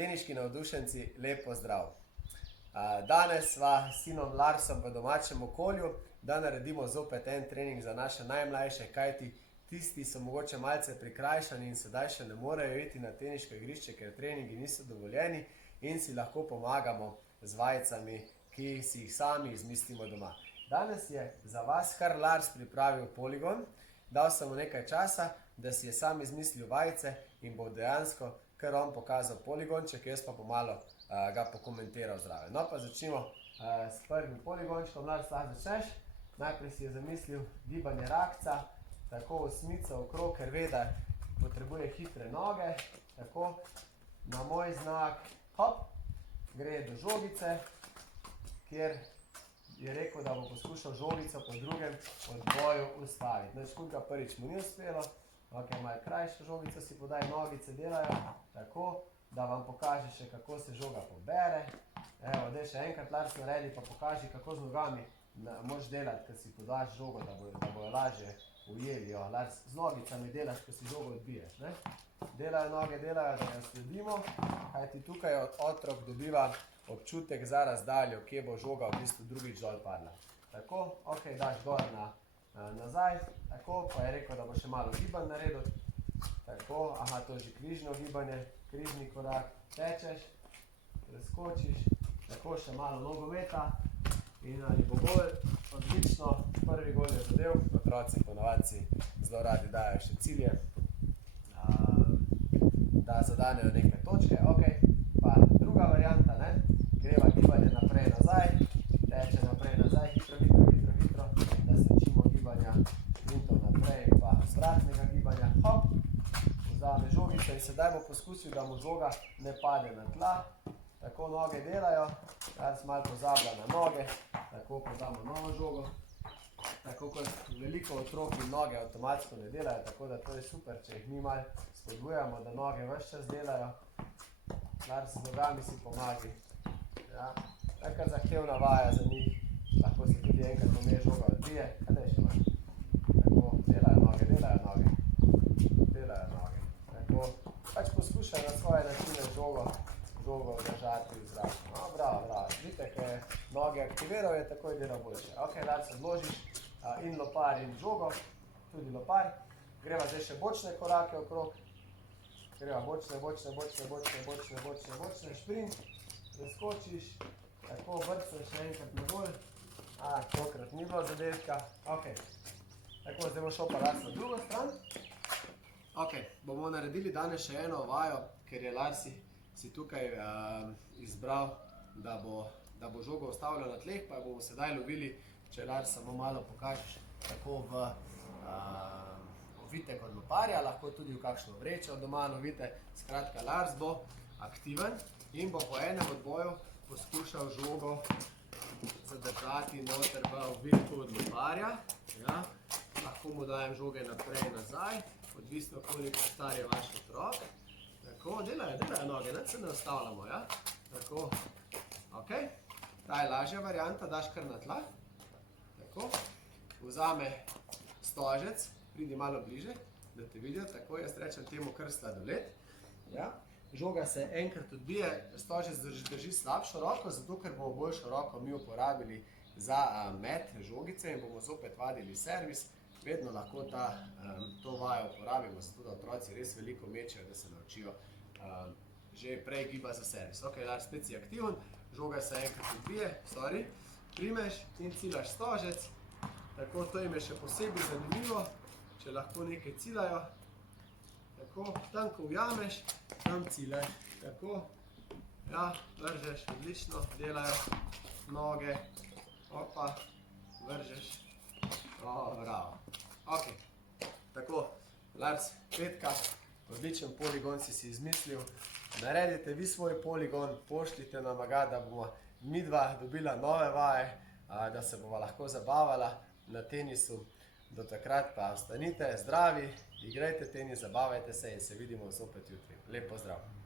Teniški navdušenci, lep pozdrav. Danes sva s sinom Larsom v domačem okolju, da naredimo zopet en trening za naše najmlajše, kajti tisti so mogoče malce prikrajšani in sedaj še ne morejo iti na teniško igrišče, ker treningi niso dovoljeni in si lahko pomagamo z vajicami, ki si jih sami izmislimo doma. Danes je za vas kar Lars pripravil poligon, dal sem mu nekaj časa, da si je sam izmislil vajice in bo dejansko kar on pokazal poligonček, jaz pa pomalo ga pokomentiral zraven. No pa začnimo s prvim poligončkom. Lars, lahko začneš. Najprej si je zamislil gibanje rakca, tako osmico okrog, ker ve, da potrebuje hitre noge. Tako, na moj znak, hop, gre do žogice, kjer je rekel, da bo poskušal žogico po drugem odboju ustaviti. Noč ga prvič mu ni uspelo, ok, malo krajšo žogico si podaj, nogice delajo, tako, da vam pokaže še, kako se žoga pobere. Evo, daj še enkrat, Lars, naredi, pa pokaži, kako z nogami moraš delati, ko si podaš žogo, da bojo lažje ujeli. Lars, z nogicami delaš, ko si žogo odbiješ, ne? Delajo noge, delajo, da jo sledimo, kajti tukaj otrok dobiva občutek za razdaljo, kje bo žoga v bistvu drugič dol padla. Tako, ok, daš gor nazaj, tako, pa je rekel, da bo še malo gibanj naredil. Tako, aha, to je že križno gibanje, križni korak, tečeš, preskočiš, tako še malo nogometa in ali bo gol, odlično, prvi gol je zadev, otroci ponovadi si zelo radi dajo še cilje, da zadanejo neke točke, ok, pa druga varianta, ne, greva gibanje naprej nazaj, teče naprej nazaj, hitro, da se učimo gibanja vintov naprej, pa zvratnega gibanja, hop, vzame žogico in sedaj bo poskusil, da mu žoga ne pade na tla. Tako noge delajo, Lars malo pozablja na noge, tako pa damo novo žogo. Tako kot veliko otrok in noge avtomatsko ne delajo, tako da to je super, če jih mi malo spodbujamo, da noge ves čas delajo. Lars, z nogami si pomagi. Ja, taka zahtevna vaja za njih, lahko se tudi enkrat pomije žoga odbije, kaj daj še malo. Tako, delajo noge. Tako, pač poskušajo na svoje načine žogo držati v zraku. No, bravo. Vidite, ko je noge aktiviral, je takoj delal boljše. Ok, Lars, odložiš in lopar in žogo, tudi lopar. Greva zdaj še bočne korake okrog. Greva bočne, šprint, preskočiš, tako vrcaš še enkrat na gol. Tokrat ni bilo zadetka. Ok, tako, zdaj bo šel pa Lars na drugo stran. Ok, bomo naredili danes še eno vajo, ker je Lars si tukaj izbral, da bo žogo ustavljal na tleh, pa bomo sedaj lovili, če Lars samo malo pokažeš, tako v ovite kot loparja, lahko tudi v kakšno vrečo doma lovite. Skratka, Lars bo aktiven in bo po enem odboju poskušal žogo zadržati noter v ovitu od loparja. Lahko mu dajem žoge naprej in nazaj, odvisno koliko star je vaš otrok. Tako, delajo noge, nič se ne ustavljamo, ja? Tako, ok. Ta je lažja varianta, daš kar na tla. Tako, vzame stožec, pridi malo bliže, da te vidijo, tako, jaz rečem temu kar sladoled. Ja, žoga se enkrat odbije, stožec drži slabšo roko, zato ker bomo boljšo roko mi uporabili za met žogice in bomo zopet vadili servis. Vedno lahko to vajo uporabimo, zato da otroci res veliko mečejo, da se naučijo že prej giba za servis. Ok, Lars, spet si aktiven, žoga se enkrat odbije, primeš in ciljaš stožec. Tako, to jim je še posebej zanimivo, če lahko nekaj ciljajo. Tako, tam ko ujameš, tam ciljaš. Tako, ja, vržeš, odlično, delajo noge, opa, vržeš. Bravo. Ok, tako, Lars, petka, odličen poligon si izmislil. Naredite vi svoj poligon, pošljite nam ga, da bomo midva dobila nove vaje, da se bova lahko zabavala na tenisu. Do takrat pa ostanite zdravi, igrajte tenis, zabavajte se in se vidimo zopet jutri. Lep pozdrav!